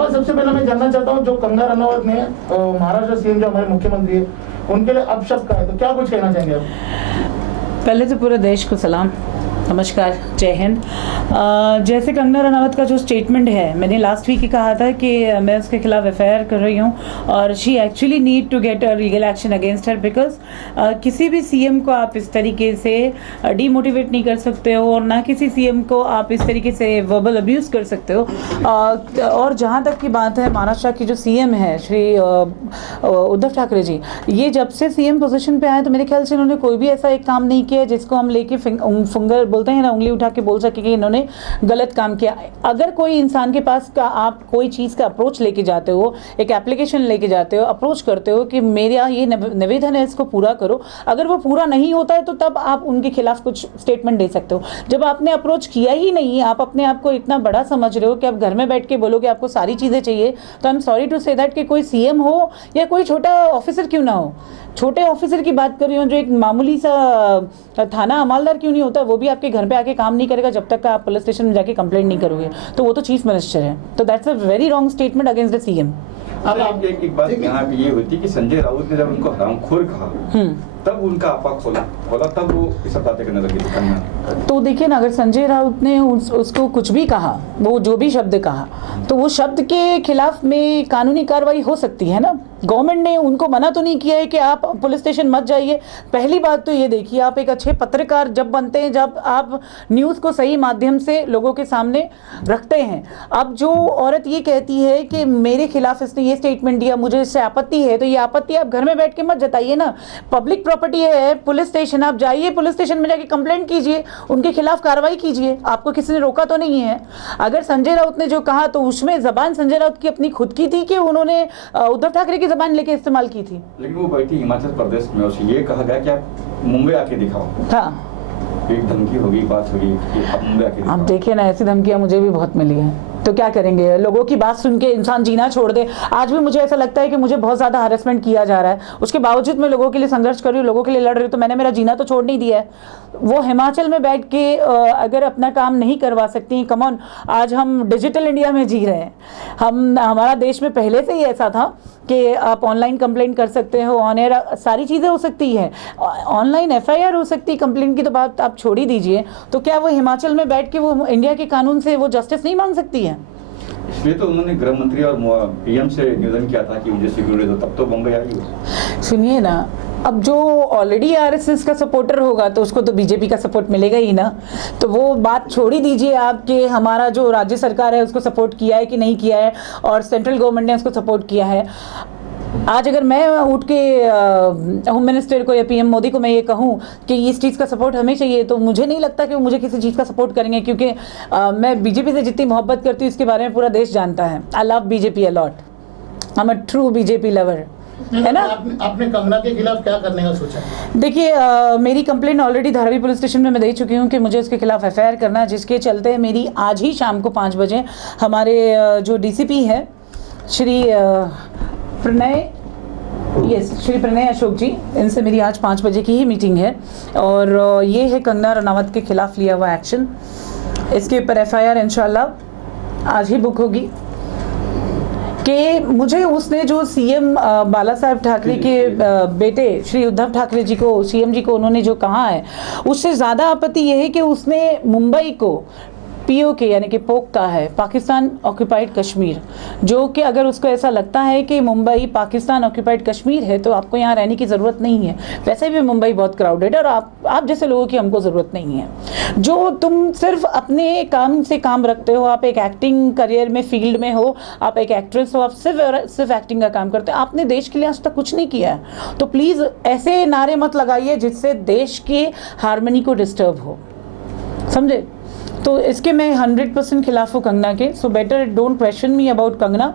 आप सबसे पहले मैं जानना चाहता हूँ, जो कंगना रनावत ने महाराष्ट्र सीएम जो हमारे मुख्यमंत्री है उनके लिए अपशब्द कहा है, तो क्या कुछ कहना चाहेंगे आप? पहले तो पूरे देश को सलाम, नमस्कार, जय हिंद। जैसे कंगना रनावत का जो स्टेटमेंट है, मैंने लास्ट वीक ही कहा था कि मैं उसके खिलाफ एफआईआर कर रही हूँ और she actually need to get a legal action against her, because किसी भी सीएम को आप इस तरीके से डीमोटिवेट नहीं कर सकते हो और ना किसी सीएम को आप इस तरीके से वर्बल अब्यूज़ कर सकते हो। और जहाँ तक की बात है, महाराष्ट्र की जो सीएम है श्री उद्धव ठाकरे जी, ये जब से सीएम पोजीशन पे आए तो मेरे ख्याल से इन्होंने कोई भी ऐसा एक काम नहीं किया जिसको हम लेके फिंगर बोलते हैं ना, उंगली उठा के बोल सके कि इन्होंने गलत काम किया। अगर कोई इंसान के पास का आप कोई चीज़ का अप्रोच लेके जाते हो, एक एप्लीकेशन लेके जाते हो, अप्रोच करते हो कि मेरा ये निवेदन है, इसको पूरा करो, अगर वो पूरा नहीं होता है तो तब आप उनके खिलाफ कुछ स्टेटमेंट दे सकते हो। जब आपने अप्रोच किया ही नहीं, आप अपने आप को इतना बड़ा समझ रहे हो कि आप घर में बैठ के बोलो कि आपको सारी चीज़ें चाहिए, तो I am sorry to say that कि कोई सीएम हो या कोई छोटा ऑफिसर क्यों ना हो, छोटे ऑफिसर की बात कर रही हूँ, जो एक मामूली सा थाना अमालदार क्यों नहीं होता, वो भी आपके घर पे आके काम नहीं करेगा जब तक आप पुलिस स्टेशन में जाके कंप्लेंट नहीं करोगे, तो वो तो चीफ मिनिस्टर है। तो that's a very wrong statement against the CM. अब आप एक बात यहाँ पे ये होती कि संजय राउत ने जब उनको हरामखोर कहा तब उनका आपा खोला तब वो ये सब बातें करने लगी थी। तो देखिए ना, अगर संजय राउत ने उसको कुछ भी कहा, वो जो भी शब्द कहा, तो वो शब्द के खिलाफ में कानूनी कार्रवाई हो सकती है ना। गवर्नमेंट ने उनको मना तो नहीं किया है कि आप पुलिस स्टेशन मत जाइए। पहली बात तो ये देखिए, आप एक अच्छे पत्रकार जब बनते हैं, जब आप न्यूज़ को सही माध्यम से लोगों के सामने रखते हैं। अब जो औरत ये कहती है कि मेरे खिलाफ इसने ये स्टेटमेंट दिया, मुझे इससे आपत्ति है, तो ये आपत्ति आप घर में बैठ के मत जताइए ना। पब्लिक प्रॉपर्टी है पुलिस स्टेशन, आप जाइए पुलिस स्टेशन में जाके कंप्लेंट कीजिए, उनके खिलाफ कार्रवाई कीजिए, आपको किसी ने रोका तो नहीं है। अगर संजय राउत ने जो कहा तो उसमें जबान संजय राउत की अपनी खुद की थी कि उन्होंने उद्धव ठाकरे की जबान लेके इस्तेमाल की थी। लेकिन वो बैठी हिमाचल प्रदेश में, उसे ये कहा गया कि आप मुंबई आके दिखाओ। हाँ, एक धमकी होगी, बात होगी कि आप मुंबई आके दिखाओ। आप देखिए ना, ऐसी धमकियां मुझे भी बहुत मिली हैं, तो क्या करेंगे, लोगों की बात सुन के इंसान जीना छोड़ दे। आज भी मुझे ऐसा लगता है कि मुझे बहुत ज़्यादा हरेसमेंट किया जा रहा है, उसके बावजूद मैं लोगों के लिए संघर्ष कर रही हूँ, लोगों के लिए लड़ रही हूँ, तो मैंने मेरा जीना तो छोड़ नहीं दिया है। वो हिमाचल में बैठ के अगर अपना काम नहीं करवा सकती, कम ऑन, आज हम डिजिटल इंडिया में जी रहे हैं। हमारा देश में पहले से ही ऐसा था कि आप ऑनलाइन कंप्लेंट कर सकते हो, ऑन एयर सारी चीज़ें हो सकती है, ऑनलाइन एफआईआर हो सकती है, कंप्लेंट की तो बात आप छोड़ ही दीजिए। तो क्या वो हिमाचल में बैठ के वो इंडिया के कानून से वो जस्टिस नहीं मांग सकती है? इसलिए तो उन्होंने गृह मंत्री और पीएम से निवेदन किया था कि मुझे सिक्योरिटी दो, तब तो बम्बई आई हो। सुनिए ना, अब जो ऑलरेडी आरएसएस का सपोर्टर होगा तो उसको तो बीजेपी का सपोर्ट मिलेगा ही ना। तो वो बात छोड़ ही दीजिए आप कि हमारा जो राज्य सरकार है उसको सपोर्ट किया है कि नहीं किया है और सेंट्रल गवर्नमेंट ने उसको सपोर्ट किया है। आज अगर मैं उठ के होम मिनिस्टर को या पीएम मोदी को मैं ये कहूँ कि इस चीज़ का सपोर्ट हमें चाहिए, तो मुझे नहीं लगता कि वो मुझे किसी चीज़ का सपोर्ट करेंगे, क्योंकि मैं बीजेपी से जितनी मोहब्बत करती हूँ इसके बारे में पूरा देश जानता है। I love BJP a lot, I am a true BJP lover, है ना। आपने कंगना के खिलाफ क्या करने का सोचा? देखिए, मेरी complaint already Dharavi police station में मैं दे चुकी हूँ कि मुझे उसके खिलाफ एफआईआर करना है, जिसके चलते मेरी आज ही शाम को 5 बजे हमारे जो डीसीपी है श्री श्री प्रणय अशोक जी, इनसे मेरी आज 5 बजे की ही मीटिंग है और ये है कंगना रनावत के खिलाफ लिया हुआ एक्शन। इसके ऊपर एफआईआर इंशाल्लाह आज ही बुक होगी कि मुझे उसने जो सीएम बाला साहब ठाकरे के बेटे श्री उद्धव ठाकरे जी को, सीएम जी को उन्होंने जो कहा है, उससे ज़्यादा आपत्ति यह है कि उसने मुंबई को पीओके यानी कि पोक का है, पाकिस्तान ऑक्यूपाइड कश्मीर, जो कि अगर उसको ऐसा लगता है कि मुंबई पाकिस्तान ऑक्यूपाइड कश्मीर है तो आपको यहाँ रहने की ज़रूरत नहीं है। वैसे भी मुंबई बहुत क्राउडेड है और आप जैसे लोगों की हमको ज़रूरत नहीं है। जो तुम सिर्फ अपने काम से काम रखते हो, आप एक एक्टिंग करियर में फील्ड में हो, आप एक एक्ट्रेस हो, आप सिर्फ एक्टिंग का काम करते हो, आपने देश के लिए आज तक कुछ नहीं किया है। तो प्लीज़ ऐसे नारे मत लगाइए जिससे देश की हार्मनी को डिस्टर्ब हो, समझे। तो इसके मैं 100% खिलाफ हूँ कंगना के। So better don't question me about Kangana.